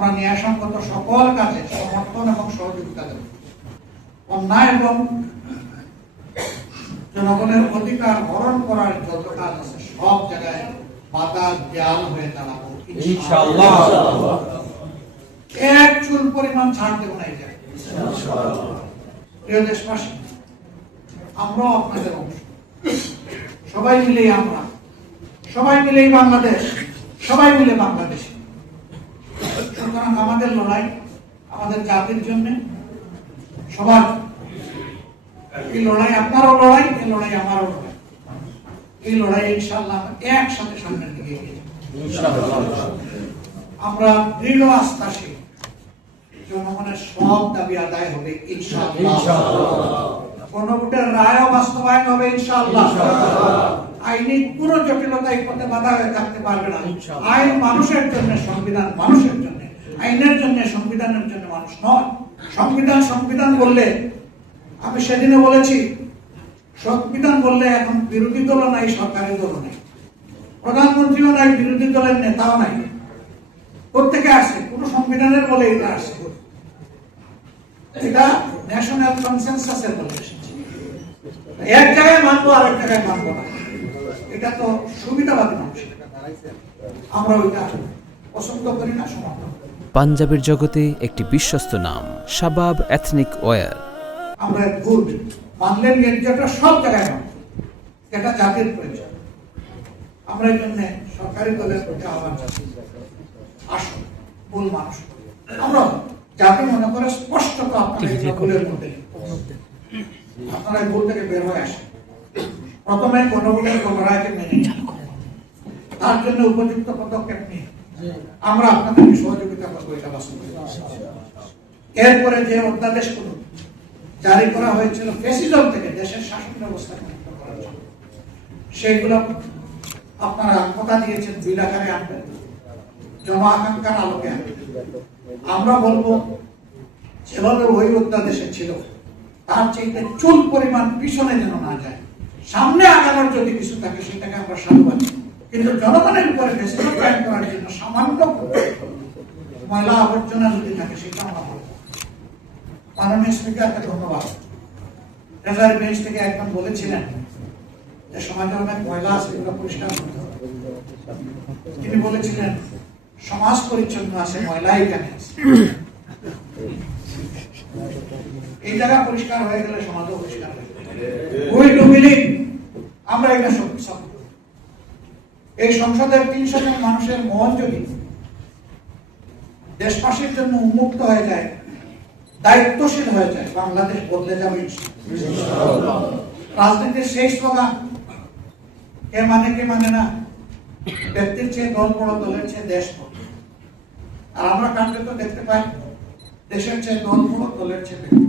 আমরা ন্যায়সঙ্গত সকল কাজে সমর্থন এবং সহযোগিতা দেব। অন্যায় এবং জনগণের অধিকার হরণ করার যত কাজ আছে সব জায়গায় বাধা দেয়াল হয়ে দাঁড়াবো ইনশাআল্লাহ। এক চুল পরিমাণ ছাড় দেব না। প্রিয় দেশবাসী, আমরাও আপনাদের অংশ, সবাই মিলেই আমরা, সবাই মিলেই বাংলাদেশ, সবাই মিলে বাংলাদেশ। সুতরাং আমাদের লড়াই আমাদের জাতির জন্য, সবার এই লড়াই, আপনারও লড়াই, এই লড়াই আমারও লড়াই। এই লড়াই ইনশাআল্লাহ একসাথে সামনের দিকে এগিয়ে যাব। আমরা দৃঢ় আস্থাশীল জনগণের সব দাবি আদায় হবে ইনশাআল্লাহ। গণভোটের রায়ও বাস্তবায়ন হবে ইনশাআল্লাহ। আইনি কোনো জটিলতা এই পথে বাধা হয়ে থাকতে পারবে না। আইন মানুষের জন্য, সংবিধান মানুষের জন্য, আইনের জন্য, সংবিধানের জন্য, মানুষ নয়। সংবিধান সংবিধান বললে, আমি সেদিনে বলেছি, সংবিধান বললে এখন বিরোধী দলও নাই, সরকারি দলও নাই, প্রধানমন্ত্রীও নাই, বিরোধী দলের নেতাও নাই। প্রত্যেকে আসে, কোন সংবিধানের বলে এটা আসে, এটা ন্যাশনাল কনসেনসাসের বলে এসেছে। এক জায়গায় মানবো, আরেক জায়গায় মানবো না, এটা তো সুবিধাবাদী মানুষ, আমরা ওইটা পছন্দ করি না, সমর্থন। পাঞ্জাবের জগতে একটি বিশ্বস্ত নাম, শাবাব এথনিক ওয়্যার। আমরা ভোট মানলে ন্যায্যটা সব জায়গায় মানব, এটা জাতির প্রয়োজন। আমরা এই জন্য সরকারি দলের প্রতি আহ্বান জানাচ্ছি, আসুন ভুল মানুষ, আমরা জাতি মনে করে স্পষ্টত আপনারা এই ভুলের মধ্যে, আপনারা এই ভুল থেকে বের হয়ে আসেন। প্রথমে গণভোটের রায়কে মেনে তার জন্য উপযুক্ত পদক্ষেপ নিয়ে আমরা আপনাদেরকে সহযোগিতা করবো, এটা বাস্তবায়ন। এরপরে যে অধ্যাদেশগুলো জারি করা হয়েছিল ফ্যাসিজম থেকে দেশের শাসন ব্যবস্থা মুক্ত করার জন্য, সেগুলো আপনারা কথা দিয়েছেন বিল আকারে আনবেন, জন আকাঙ্ক্ষার আলোকে আনবেন। আমরা বলবো যেভাবে ওই অধ্যাদেশে ছিল তার চাইতে চুল পরিমাণ পিছনে যেন না যায়, সামনে আগানোর যদি কিছু থাকে সেটাকে আমরা সাধুবাদ, কিন্তু জনগণের উপরে ফ্যাসিজম কায়েম করার জন্য সামান্য ময়লা আবর্জনা যদি থাকে সেটা আমরা বলবো। মাননীয় স্পিকারকে ধন্যবাদ। ট্রেজারি বেঞ্চ থেকে একজন বলেছিলেন যে সমাজে অনেক ময়লা আছে, এগুলো পরিষ্কার করতে হবে। তিনি বলেছিলেন সমাজ পরিচ্ছন্ন আছে, ময়লাই কেন আছে? এই জায়গা পরিষ্কার হয়ে গেলে সমাজও পরিষ্কার হয়ে যাবে। আমরা এটা এই সংসদের 300 জন মানুষের মন যদি দেশবাসীর জন্য উন্মুক্ত হয়ে যায়, দায়িত্বশীল হয়ে যায়, বাংলাদেশ বদলে যাবে ইনশাআল্লাহ। রাজনীতির সেই স্লোগান কে মানে কে মানে না, ব্যক্তির চেয়ে দল বড়, দলের চেয়ে দেশ বড়। আর আমরা কার্যত দেখতে পাই দেশের চেয়ে দল বড়, দলের চেয়ে ব্যক্তি।